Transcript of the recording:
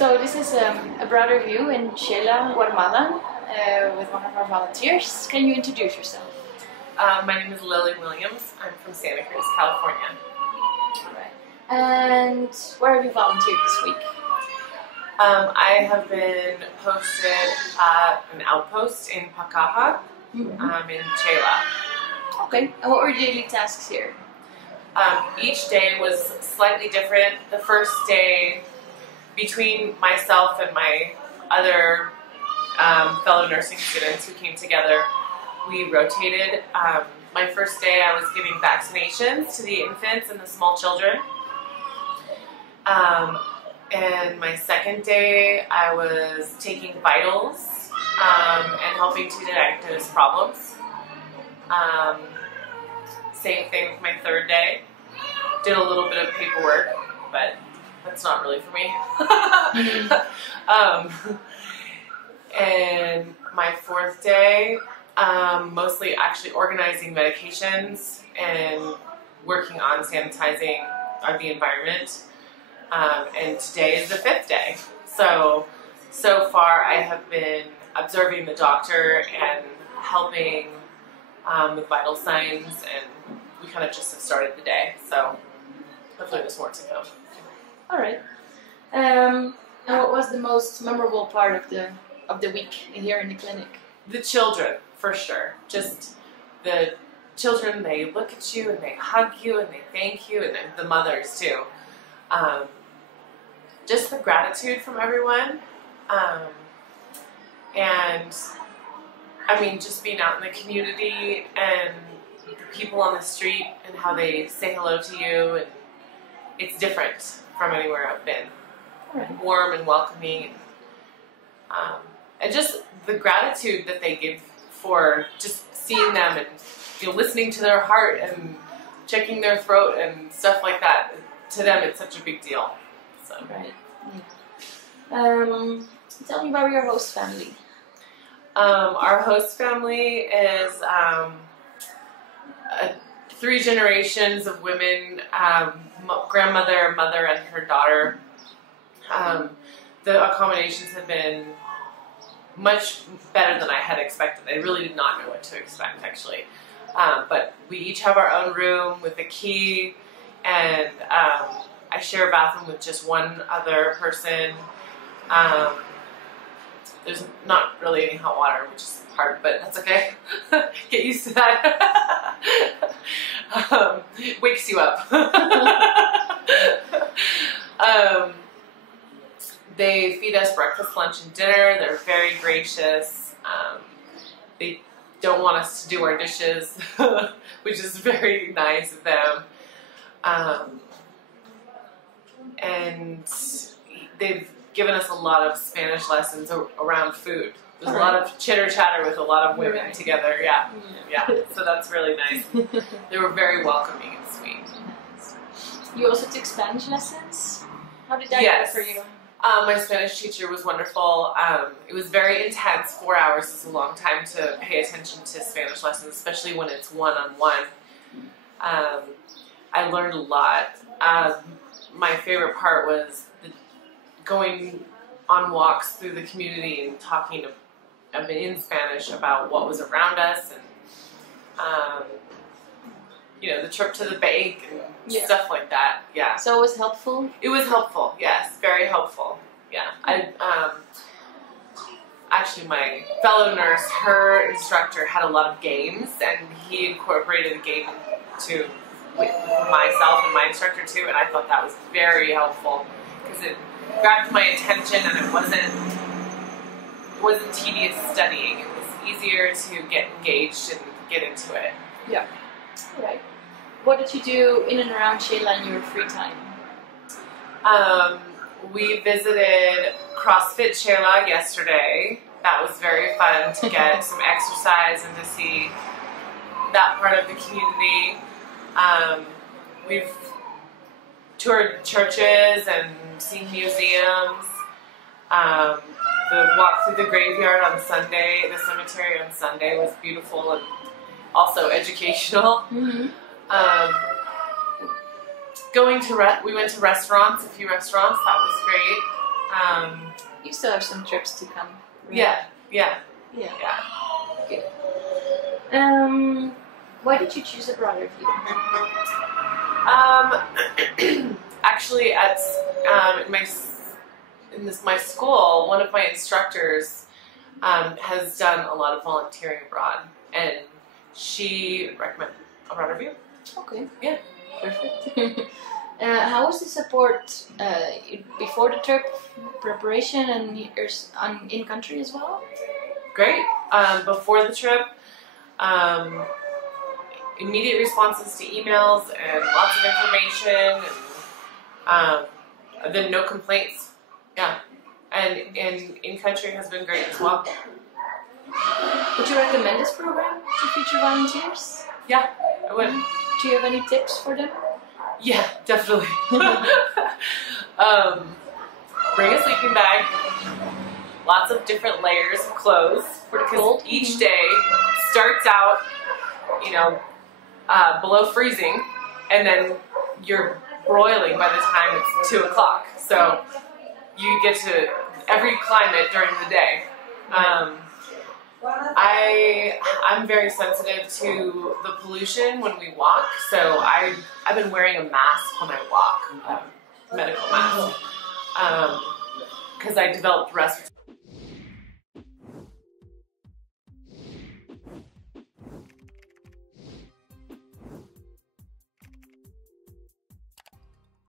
So this is a broader view in Shela, Guatemala, with one of our volunteers. Can you introduce yourself? My name is Lilia Williams. I'm from Santa Cruz, California. All right. And where have you volunteered this week? I have been posted at an outpost in Pacaja, in Chela. Okay. And what were your daily tasks here? Each day was slightly different. The first day, between myself and my other fellow nursing students who came together, we rotated. My first day I was giving vaccinations to the infants and the small children. And my second day I was taking vitals and helping to diagnose problems. Same thing with my third day. Did a little bit of paperwork, but that's not really for me. And my fourth day, mostly actually organizing medications and working on sanitizing the environment. And today is the fifth day. So far I have been observing the doctor and helping with vital signs, and we kind of just have started the day. So hopefully there's more to come. All right. And what was the most memorable part of the week here in the clinic? The children, for sure. Just the children, they look at you and they hug you and they thank you, and then the mothers too. Just the gratitude from everyone. And I mean, just being out in the community and the people on the street and how they say hello to you, and it's different from anywhere I've been. Right. Warm and welcoming, and just the gratitude that they give for just seeing them and listening to their heart and checking their throat and stuff like that. To them, it's such a big deal. So. Right. Yeah. Tell me about your host family. Our host family is 3 generations of women, grandmother, mother, and her daughter. The accommodations have been much better than I had expected. I really did not know what to expect, actually. But we each have our own room with a key, and I share a bathroom with just one other person. There's not really any hot water, which is hard, but that's okay. Get used to that. Wakes you up. They feed us breakfast, lunch, and dinner. They're very gracious. They don't want us to do our dishes, which is very nice of them. And they've given us a lot of Spanish lessons around food. There's a lot of chitter chatter with a lot of women together. Yeah. So that's really nice. They were very welcoming and sweet. You also took Spanish lessons? How did that go for you? My Spanish teacher was wonderful. It was very intense. 4 hours is a long time to pay attention to Spanish lessons, especially when it's one-on-one. I learned a lot. My favorite part was going on walks through the community and talking in Spanish about what was around us, and the trip to the bank and stuff like that. Yeah. So it was helpful? It was helpful, yes. Very helpful. Yeah. Actually, my fellow nurse, her instructor had a lot of games, and he incorporated a game to myself and my instructor too, and I thought that was very helpful because it grabbed my attention, and it wasn't tedious studying. It was easier to get engaged and get into it. Yeah. All right. What did you do in and around Shela in your free time? We visited CrossFit Shela yesterday. That was very fun to get some exercise and to see that part of the community. We've toured churches and seen museums. The walk through the graveyard on Sunday, the cemetery on Sunday, was beautiful and also educational. We went to restaurants, a few restaurants. That was great. You still have some trips to come. Right? Yeah. Yeah. Good. Why did you choose a broader view? Actually, at my school, one of my instructors has done a lot of volunteering abroad, and she recommended a broader view. Okay. Yeah. Perfect. How was the support before the trip, preparation, and in country as well? Great. Before the trip, immediate responses to emails and lots of information, and then no complaints. Yeah. And in country has been great as well. Would you recommend this program to future volunteers? Yeah, I would. Do you have any tips for them? Yeah, definitely. Bring a sleeping bag, lots of different layers of clothes, because each day starts out, below freezing, and then you're broiling by the time it's 2 o'clock. So you get to every climate during the day. I'm very sensitive to the pollution when we walk, so I've been wearing a mask when I walk, medical mask, because I developed respiratory.